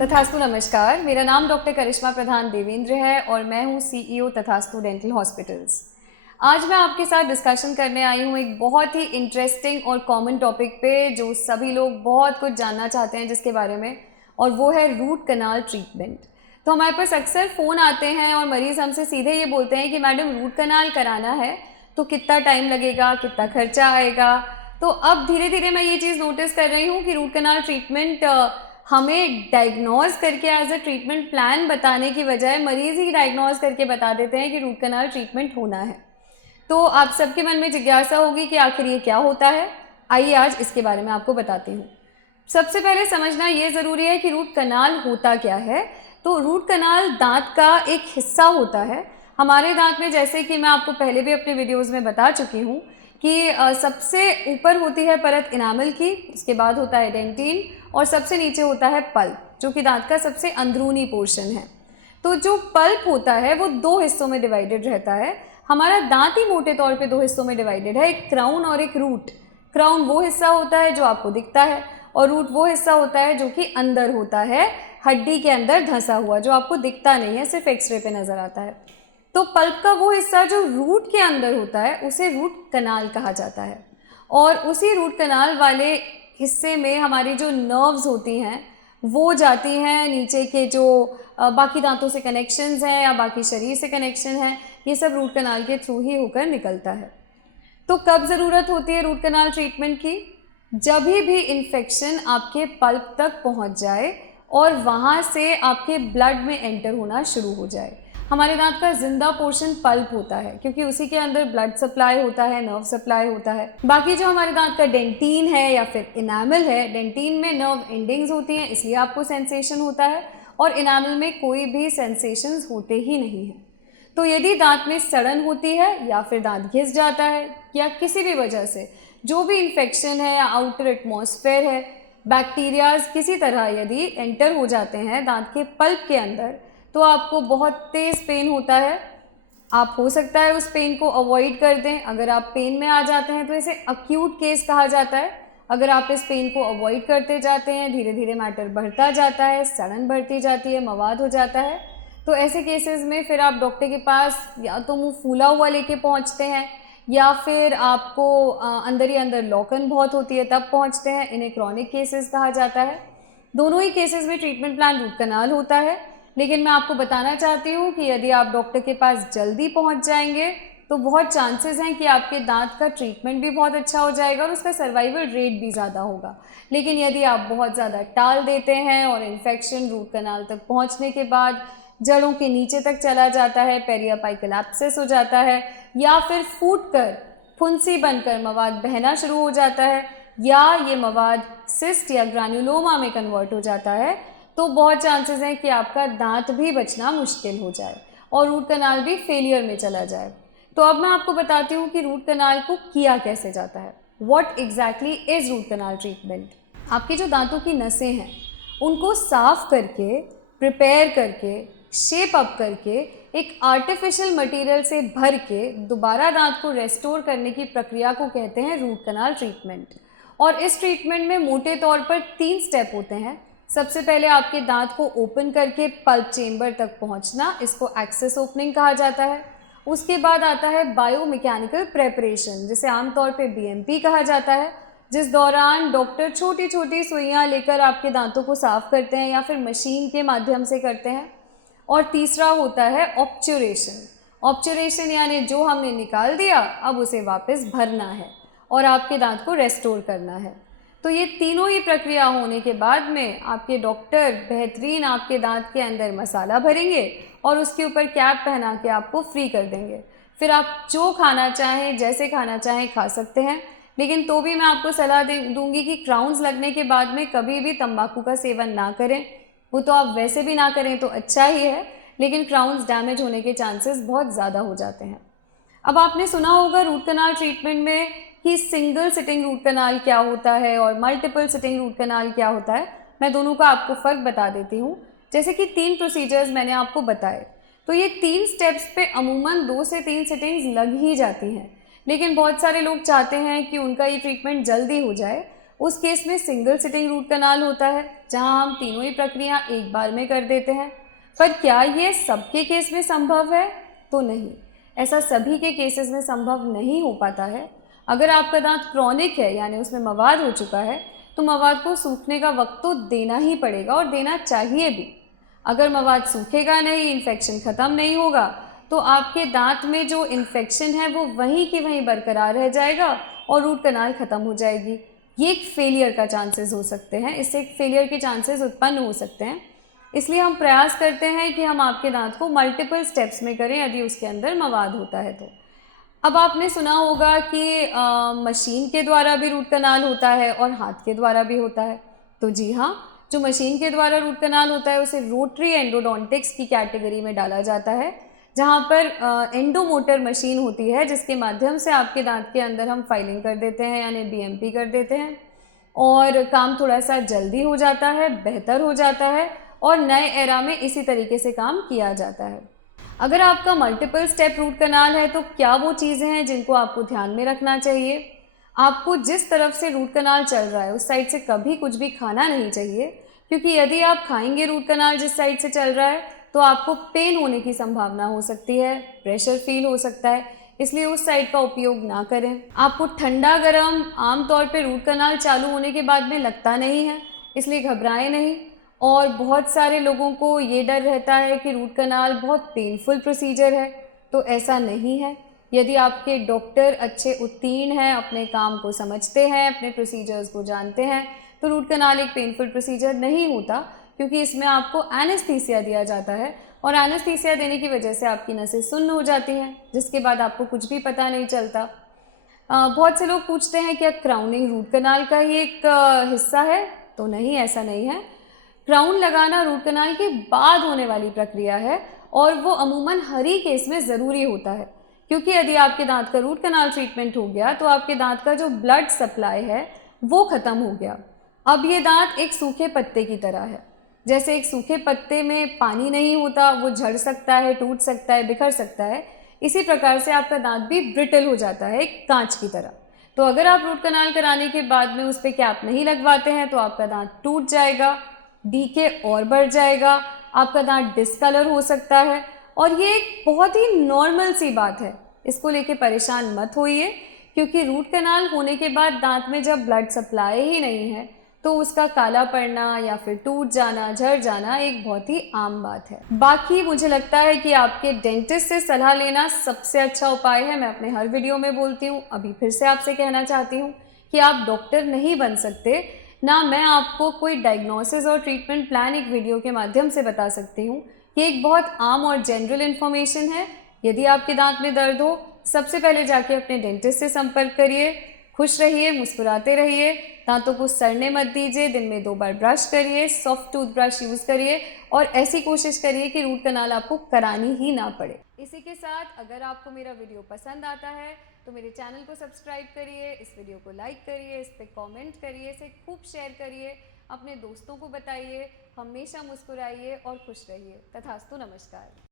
तथास्तु नमस्कार, मेरा नाम डॉक्टर करिश्मा प्रधान देवेंद्र है और मैं हूँ CEO तथास्तु डेंटल हॉस्पिटल्स। आज मैं आपके साथ डिस्कशन करने आई हूँ एक बहुत ही इंटरेस्टिंग और कॉमन टॉपिक पे जो सभी लोग बहुत कुछ जानना चाहते हैं जिसके बारे में, और वो है रूट कनाल ट्रीटमेंट। तो हमारे पास अक्सर फ़ोन आते हैं और मरीज़ हमसे सीधे ये बोलते हैं कि मैडम रूट कनाल कराना है तो कितना टाइम लगेगा, कितना खर्चा आएगा। तो अब धीरे धीरे मैं ये चीज़ नोटिस कर रही हूँ कि रूट कनाल ट्रीटमेंट हमें डायग्नोज करके एज अ ट्रीटमेंट प्लान बताने की बजाय मरीज़ ही डायग्नोज करके बता देते हैं कि रूट कनाल ट्रीटमेंट होना है। तो आप सबके मन में जिज्ञासा होगी कि आखिर ये क्या होता है। आइए आज इसके बारे में आपको बताती हूँ। सबसे पहले समझना ये ज़रूरी है कि रूट कनाल होता क्या है। तो रूट कनाल दांत का एक हिस्सा होता है। हमारे दांत में, जैसे कि मैं आपको पहले भी अपने वीडियोज़ में बता चुकी हूँ कि सबसे ऊपर होती है परत इनामल की, उसके बाद होता है डेंटिन और सबसे नीचे होता है पल्प, जो कि दांत का सबसे अंदरूनी पोर्शन है। तो जो पल्प होता है वो दो हिस्सों में डिवाइडेड रहता है। हमारा दांत ही मोटे तौर पे दो हिस्सों में डिवाइडेड है, एक क्राउन और एक रूट। क्राउन वो हिस्सा होता है जो आपको दिखता है और रूट वो हिस्सा होता है जो कि अंदर होता है, हड्डी के अंदर धंसा हुआ, जो आपको दिखता नहीं है, सिर्फ एक्सरे पे नज़र आता है। तो पल्प का वो हिस्सा जो रूट के अंदर होता है उसे रूट कनाल कहा जाता है। और उसी रूट कनाल वाले हिस्से में हमारी जो नर्व्स होती हैं वो जाती हैं, नीचे के जो बाकी दांतों से कनेक्शंस हैं या बाकी शरीर से कनेक्शन है, ये सब रूट कनाल के थ्रू ही होकर निकलता है। तो कब ज़रूरत होती है रूट कनाल ट्रीटमेंट की? जब भी इन्फेक्शन आपके पल्प तक पहुंच जाए और वहां से आपके ब्लड में एंटर होना शुरू हो जाए। हमारे दांत का जिंदा पोर्शन पल्प होता है क्योंकि उसी के अंदर ब्लड सप्लाई होता है, नर्व सप्लाई होता है। बाकी जो हमारे दांत का डेंटिन है या फिर इनामल है, डेंटिन में नर्व एंडिंग्स होती हैं, इसलिए आपको सेंसेशन होता है, और इनामल में कोई भी सेंसेशंस होते ही नहीं हैं। तो यदि दांत में सड़न होती है या फिर दांत घिस जाता है या किसी भी वजह से जो भी इन्फेक्शन है या आउटर एटमॉस्फेयर है, बैक्टीरियाज किसी तरह यदि एंटर हो जाते हैं दांत के पल्प के अंदर, तो आपको बहुत तेज़ पेन होता है। आप हो सकता है उस पेन को अवॉइड कर दें। अगर आप पेन में आ जाते हैं तो इसे अक्यूट केस कहा जाता है। अगर आप इस पेन को अवॉइड करते जाते हैं, धीरे धीरे मैटर बढ़ता जाता है, सड़न बढ़ती जाती है, मवाद हो जाता है, तो ऐसे केसेस में फिर आप डॉक्टर के पास या तो मुंह फूला हुआ लेके पहुंचते हैं या फिर आपको अंदर ही अंदर लौकन बहुत होती है तब पहुंचते हैं। इन्हें क्रॉनिक केसेस कहा जाता है। दोनों ही केसेस में ट्रीटमेंट प्लान रूट कनाल होता है, लेकिन मैं आपको बताना चाहती हूँ कि यदि आप डॉक्टर के पास जल्दी पहुँच जाएंगे तो बहुत चांसेस हैं कि आपके दांत का ट्रीटमेंट भी बहुत अच्छा हो जाएगा और उसका सर्वाइवल रेट भी ज़्यादा होगा। लेकिन यदि आप बहुत ज़्यादा टाल देते हैं और इन्फेक्शन रूट कनाल तक पहुँचने के बाद जड़ों के नीचे तक चला जाता है, पेरियापाइकल एब्सेस हो जाता है, या फिर फूटकर फुंसी बनकर मवाद बहना शुरू हो जाता है, या ये मवाद सिस्ट या ग्रान्युलोमा में कन्वर्ट हो जाता है, तो बहुत चांसेस हैं कि आपका दांत भी बचना मुश्किल हो जाए और रूट कनाल भी फेलियर में चला जाए। तो अब मैं आपको बताती हूँ कि रूट कनाल को किया कैसे जाता है। What exactly is root canal treatment? आपके जो दांतों की नसें हैं उनको साफ करके, प्रिपेयर करके, शेप अप करके, एक आर्टिफिशियल मटेरियल से भर के दोबारा दांत को रेस्टोर करने की प्रक्रिया को कहते हैं रूट कनाल ट्रीटमेंट। और इस ट्रीटमेंट में मोटे तौर पर 3 स्टेप होते हैं। सबसे पहले आपके दांत को ओपन करके पल्प चेम्बर तक पहुंचना, इसको एक्सेस ओपनिंग कहा जाता है। उसके बाद आता है बायोमैकेनिकल प्रेपरेशन, जिसे आमतौर पे BMP कहा जाता है, जिस दौरान डॉक्टर छोटी छोटी सुइयां लेकर आपके दांतों को साफ करते हैं या फिर मशीन के माध्यम से करते हैं। और तीसरा होता है ऑब्चुरेशन। ऑब्चुरेशन यानी जो हमने निकाल दिया अब उसे वापस भरना है और आपके दांत को रेस्टोर करना है। तो ये तीनों ही प्रक्रिया होने के बाद में आपके डॉक्टर बेहतरीन आपके दांत के अंदर मसाला भरेंगे और उसके ऊपर कैप पहना के आपको फ्री कर देंगे। फिर आप जो खाना चाहें, जैसे खाना चाहें खा सकते हैं। लेकिन तो भी मैं आपको सलाह दूंगी कि क्राउन्स लगने के बाद में कभी भी तंबाकू का सेवन ना करें। वो तो आप वैसे भी ना करें तो अच्छा ही है, लेकिन क्राउन्स डैमेज होने के चांसेस बहुत ज़्यादा हो जाते हैं। अब आपने सुना होगा रूट कनाल ट्रीटमेंट में कि सिंगल सिटिंग रूट कनाल क्या होता है और मल्टीपल सिटिंग रूट कनाल क्या होता है। मैं दोनों का आपको फ़र्क बता देती हूँ। जैसे कि 3 प्रोसीजर्स मैंने आपको बताए, तो ये 3 स्टेप्स पे अमूमन 2 से 3 सिटिंग्स लग ही जाती हैं। लेकिन बहुत सारे लोग चाहते हैं कि उनका ये ट्रीटमेंट जल्दी हो जाए, उस केस में सिंगल सिटिंग रूट कनाल होता है, जहां हम तीनों ही प्रक्रिया एक बार में कर देते हैं। पर क्या ये सबके केस में संभव है? तो नहीं, ऐसा सभी के केसेस में संभव नहीं हो पाता है। अगर आपका दांत क्रॉनिक है, यानी उसमें मवाद हो चुका है, तो मवाद को सूखने का वक्त तो देना ही पड़ेगा और देना चाहिए भी। अगर मवाद सूखेगा नहीं, इन्फेक्शन ख़त्म नहीं होगा, तो आपके दांत में जो इन्फेक्शन है वो वहीं की वहीं बरकरार रह जाएगा और रूट कनाल ख़त्म हो जाएगी। ये एक फेलियर का चांसेस हो सकते हैं, इससे एक फेलियर के चांसेस उत्पन्न हो सकते हैं। इसलिए हम प्रयास करते हैं कि हम आपके दांत को मल्टीपल स्टेप्स में करें यदि उसके अंदर मवाद होता है तो। अब आपने सुना होगा कि मशीन के द्वारा भी रूट कनाल होता है और हाथ के द्वारा भी होता है। तो जी हाँ, जो मशीन के द्वारा रूट कनाल होता है उसे रोटरी एंडोडोंटिक्स की कैटेगरी में डाला जाता है, जहाँ पर एंडोमोटर मशीन होती है जिसके माध्यम से आपके दांत के अंदर हम फाइलिंग कर देते हैं, यानी बीएमपी कर देते हैं, और काम थोड़ा सा जल्दी हो जाता है, बेहतर हो जाता है और नए एरा में इसी तरीके से काम किया जाता है। अगर आपका मल्टीपल स्टेप रूट कनाल है तो क्या वो चीज़ें हैं जिनको आपको ध्यान में रखना चाहिए? आपको जिस तरफ से रूट कनाल चल रहा है उस साइड से कभी कुछ भी खाना नहीं चाहिए, क्योंकि यदि आप खाएंगे रूट कनाल जिस साइड से चल रहा है तो आपको पेन होने की संभावना हो सकती है, प्रेशर फील हो सकता है, इसलिए उस साइड का उपयोग ना करें। आपको ठंडा गर्म आमतौर पे रूट कनाल चालू होने के बाद में लगता नहीं है, इसलिए घबराएं नहीं। और बहुत सारे लोगों को ये डर रहता है कि रूट कनाल बहुत पेनफुल प्रोसीजर है, तो ऐसा नहीं है। यदि आपके डॉक्टर अच्छे उत्तीर्ण हैं, अपने काम को समझते हैं, अपने प्रोसीजर्स को जानते हैं, तो रूट कनाल एक पेनफुल प्रोसीजर नहीं होता, क्योंकि इसमें आपको एनेस्थीसिया दिया जाता है और एनेस्थीसिया देने की वजह से आपकी नसें सुन्न हो जाती हैं, जिसके बाद आपको कुछ भी पता नहीं चलता। बहुत से लोग पूछते हैं क्या क्राउनिंग रूट कनाल का ही एक हिस्सा है? तो नहीं, ऐसा नहीं है। क्राउन लगाना रूट कनाल के बाद होने वाली प्रक्रिया है और वो अमूमन हर ही केस में ज़रूरी होता है, क्योंकि यदि आपके दांत का रूट कनाल ट्रीटमेंट हो गया तो आपके दांत का जो ब्लड सप्लाई है वो ख़त्म हो गया। अब ये दांत एक सूखे पत्ते की तरह है। जैसे एक सूखे पत्ते में पानी नहीं होता, वो झड़ सकता है, टूट सकता है, बिखर सकता है, इसी प्रकार से आपका दांत भी ब्रिटल हो जाता है, एक कांच की तरह। तो अगर आप रूट कनाल कराने के बाद में उस पर कैप नहीं लगवाते हैं तो आपका दांत टूट जाएगा, डीके और बढ़ जाएगा, आपका दांत डिसकलर हो सकता है। और ये एक बहुत ही नॉर्मल सी बात है, इसको लेके परेशान मत होइए, क्योंकि रूट कनाल होने के बाद दांत में जब ब्लड सप्लाई ही नहीं है तो उसका काला पड़ना या फिर टूट जाना, झड़ जाना एक बहुत ही आम बात है। बाकी मुझे लगता है कि आपके डेंटिस्ट से सलाह लेना सबसे अच्छा उपाय है। मैं अपने हर वीडियो में बोलती हूँ, अभी फिर से आपसे कहना चाहती हूँ कि आप डॉक्टर नहीं बन सकते, ना मैं आपको कोई डायग्नोसिस और ट्रीटमेंट प्लान एक वीडियो के माध्यम से बता सकती हूँ। ये एक बहुत आम और जनरल इन्फॉर्मेशन है। यदि आपके दांत में दर्द हो, सबसे पहले जाके अपने डेंटिस्ट से संपर्क करिए। खुश रहिए, मुस्कुराते रहिए, दांतों को सड़ने मत दीजिए, दिन में 2 बार ब्रश करिए, सॉफ्ट टूथब्रश यूज़ करिए और ऐसी कोशिश करिए कि रूट कनाल आपको करानी ही ना पड़े। इसी के साथ अगर आपको मेरा वीडियो पसंद आता है तो मेरे चैनल को सब्सक्राइब करिए, इस वीडियो को लाइक करिए, इस पर कमेंट करिए, इसे खूब शेयर करिए, अपने दोस्तों को बताइए। हमेशा मुस्कुराइए और खुश रहिए। तथास्तु, नमस्कार।